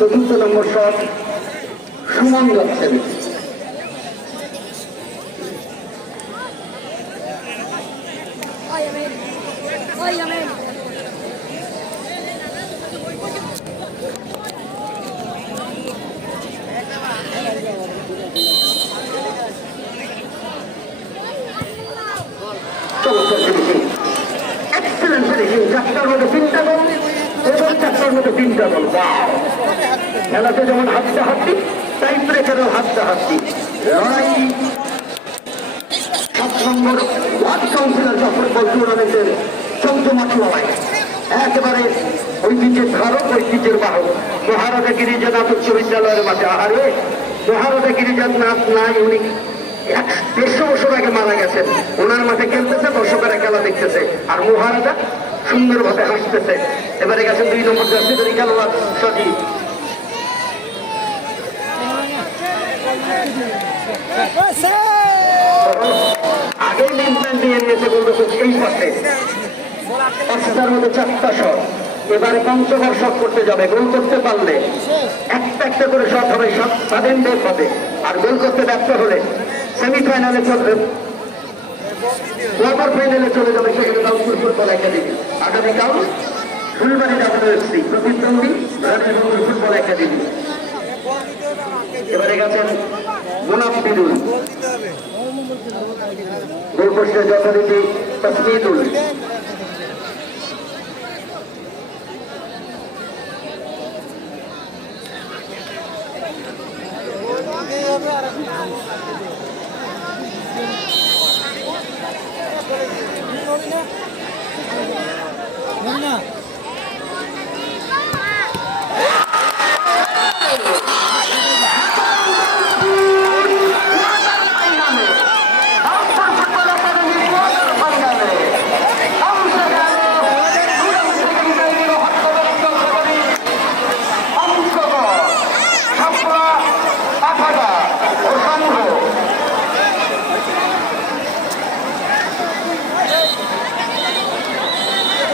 চতুর্থ নম্বর শট সুমন যাচ্ছেন। Excellent finishing, চারটার মধ্যে তিনটা গোল এবং চারটার মধ্যে তিনটা গোল। খেলাতে যেমন হাড্ডাহাড্ডি, টাই ব্রেকারও হাড্ডাহাড্ডি লড়াই। 7 নম্বর ওয়ার্ড কাউন্সিলর জাফর বল টুর্নামেন্টের চৌদ্দমাঠ লড়াই, একেবারে ঐতিহ্যের ধারক ঐতিহ্যের বাহক মহারাজা গিরিজানাথ উচ্চ বিদ্যালয়ের মাঠে। আরে মহারাজা গিরিজানাথ নাই, উনি 150 বছর আগে মারা গেছেন। ওনার মাঠে খেলতেছে, দর্শকেরা খেলা দেখতেছে, আর মহারাজা সুন্দরভাবে হাসতেছে। এবারে গেছেন 2 নম্বর জার্সি ধরে খেলোয়াড় সজীব। আগেই লিনপ্ল্যান দিয়ে নিয়েছে বলতেছে এই পাশে 5টার মধ্যে 4টা শট। এবারে পঞ্চগড় শট করতে যাবে, গোল করতে পারলে একটা একটা করে শট হবে, শট সাডেন ডেথ হবে। আর গোল করতে ব্যর্থ হলে সেমিফাইনালে চলবে, কোয়ার্টার ফাইনালে চলে যাবে। সেখানে রাউন্ডপুর ফুটবল একাডেমি। আগামীকাল ফুলবাড়ি ডাব্লিউএফসি প্রতিদ্বন্দ্বী রানীগঞ্জ ফুটবল একাডেমি। এবারে গেছেন মুনাফিদুল, গোলপোস্টে যথারীতি তসমিদুল। না